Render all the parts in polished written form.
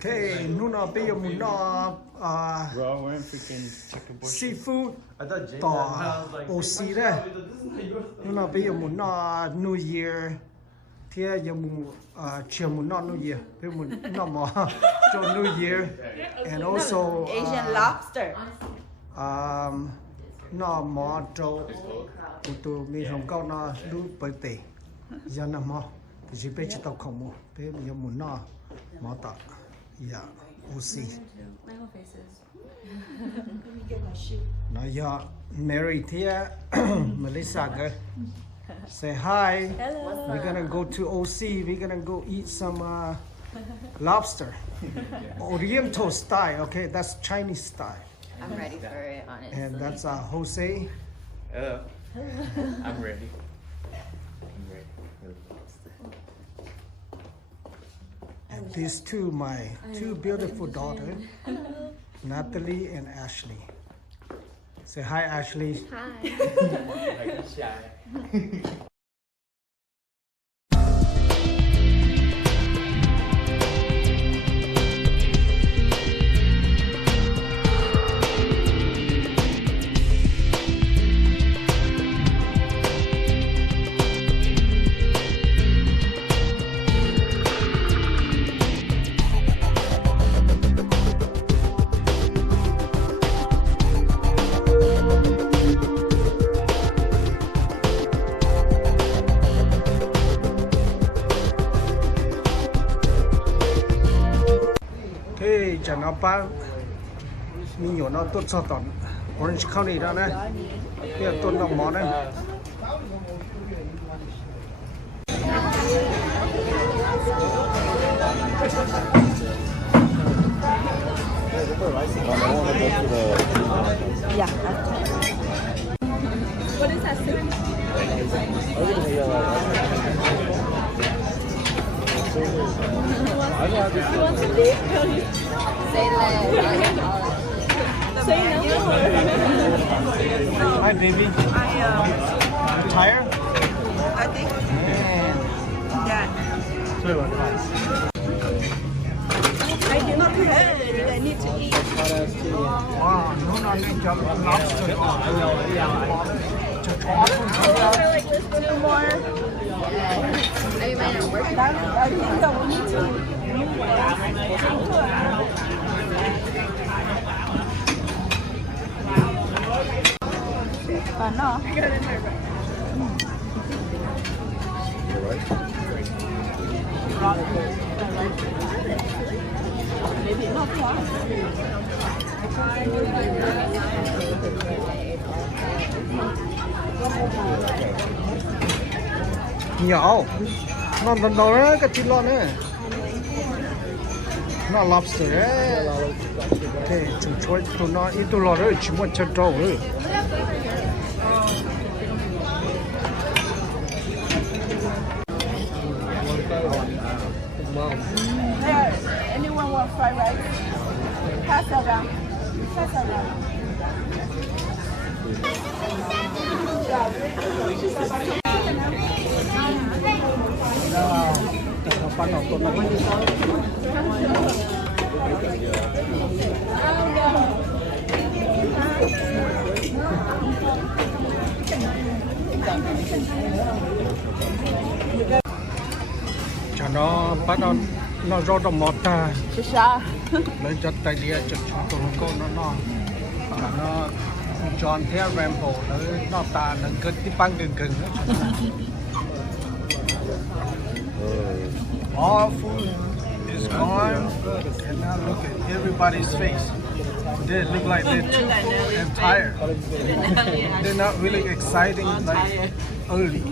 Okay, nuna beer muna Bro, we're freaking chicken bush. seafood I thought Jane to had osi re. Nuna beer muna New Year. Tia yamu chia muna New Year. Beer muna ma to New Year, and also Asian lobster. na ma to to mi hong kong na lu birthday. Yana ma. Ji pe chita komo. Be yamu na ma ta. Yeah, we'll see. My whole face is. Let me get my shoe. Now you're married here, Melissa. Girl. Say hi. Hello. We're gonna go to OC. We're gonna go eat some lobster. Oriental style. Okay, that's Chinese style. I'm ready for it, honestly. And that's Jose. I'm ready. I'm ready. And these two, my two beautiful daughters, Natalie and Ashley. Say hi, Ashley. Hi. Okay, chẳng nào ba mình nhổ nó tốt cho tận Orange County đó này. Bây giờ tốt lòng món này. Yeah. What is that? Say no. Hi, baby. You tired? I think Man. that Sorry about that. I do not good. I need to eat. Wow, no, no, no, lobster. Like let's do more. Are you mine at work? I think that we need to. No. Maybe not far. Nhỏ. Nó đó cái thịt lợn này. Nó lobster ấy. Okay, chúng tôi tụi nó ít tụi lợn đấy chỉ muốn chân trâu thôi. There, anyone want fried rice? Pass around. Pass around. Pan nào tốt lắm. Cho nó bắt nó rau đồng mọt ta lấy cho tay đĩa cho tụi con nó tròn theo rainbow nó ta nó cứ tí băng gừng gừng all food is gone and now look at everybody's face. They look like they're too full and tired. They're not really exciting like early.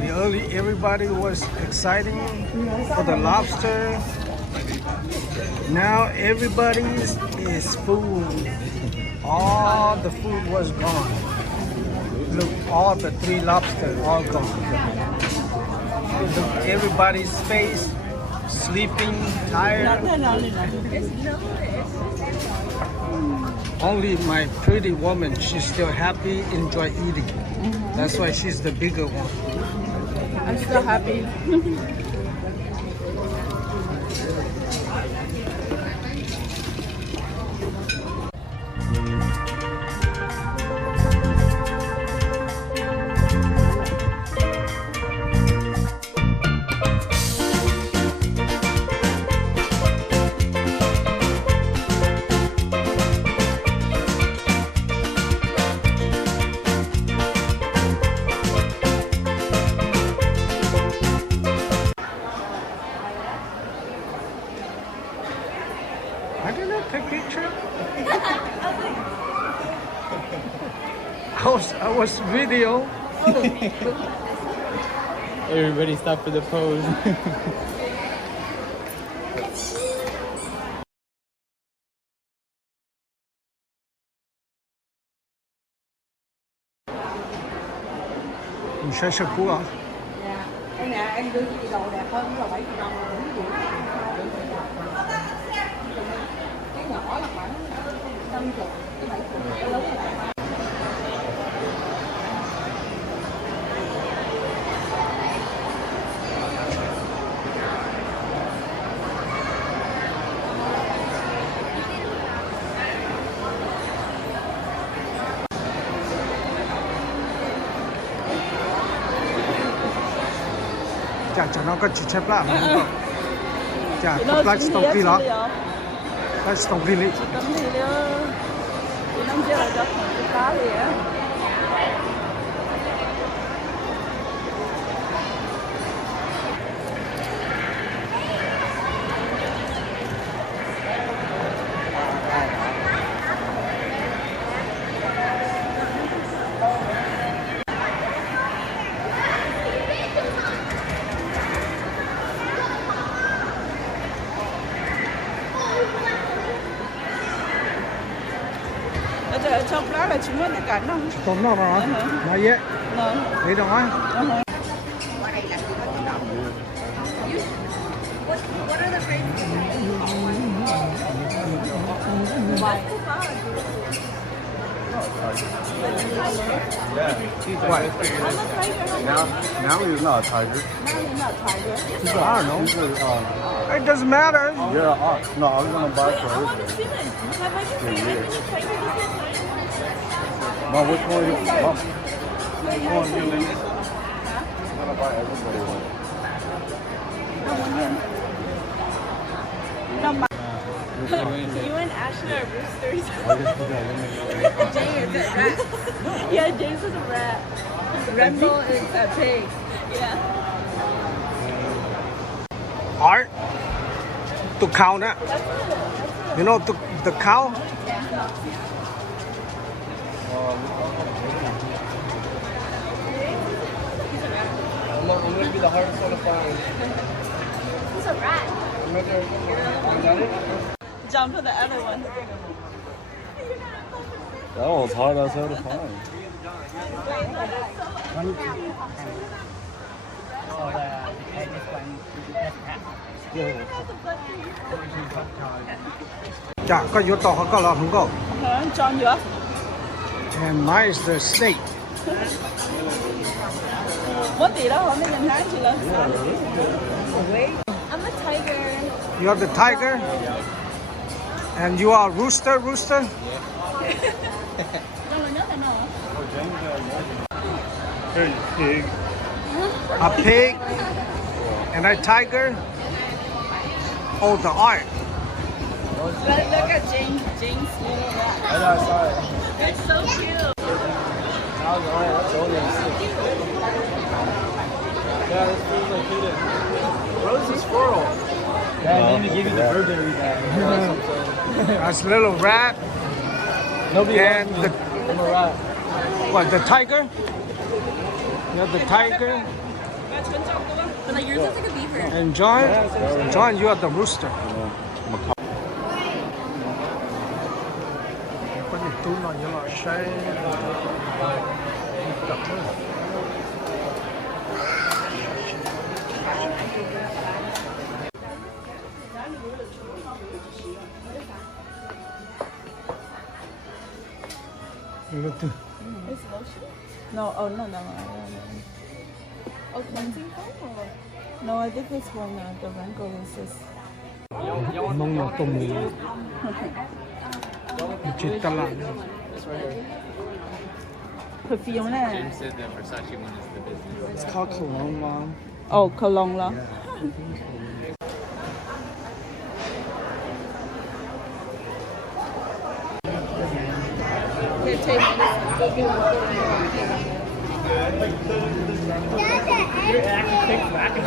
The early everybody was exciting for the lobster. Now everybody is full. All the food was gone. Look, all the 3 lobster all gone. Look, everybody's face, sleeping, tired. Only my pretty woman, she's still happy, enjoy eating. That's why she's the bigger one. I'm still happy. I didn't take picture. I was video. Everybody stop for the pose. 唔使食菇啊！ Đây nè, em đưa chị đầu đẹp hơn là 7 triệu đồng là đúng gì? Cái nhỏ là khoảng 50, cái 70, cái lớn là 就那个几千啦，就来是东西了，来是东西哩。 tấm thì nó năm chưa là cho thằng cá gì á. Ở trong đó là chúng nó tất cả nó. Tôm nó rồi, nói vậy. Thấy được không? Now he's not a tiger. I don't know. It doesn't matter. Yeah, no, I was gonna buy it for everything. Mom, which one? Mom, which one you need? I'm gonna buy everybody one. You and Ashley are roosters. Jay is a rat. Yeah, Jay's is a rat. Rendell is a pig. Yeah. Art to cow that. You know the cow? I'm gonna be the hardest one to find. It's a rat. Jump to the other one. That one's hard as hell to find. Yeah, có yếu tố có là không có. John you up. And mine is the snake. Mất tỷ đó hả? Mấy lần tháng chị lên. I'm a tiger. You are the tiger? And you are rooster? Pig. A pig? And a tiger? Oh, the art. Look at James little rat. I know, I saw it. It's so cute. I was alright, that's only yeah, this feels like cute. Rose is squirrel. Yeah, I need to give you the Burberry bag. That's a little rat. Nobody And wants me. I'm a rat. What, the tiger? You have the tiger. But like yours looks like a beaver. And John, you are the rooster. Có những túi nó như là say. No, oh no. Oh, cleansing foam or? No, I think it's when the wrinkle is this. Mong nó tôm mì. Chết ta lại. Perfume nè. James said that Versace one is the business. It's called cologne, Mom. Oh, cologne là. Your act takes back and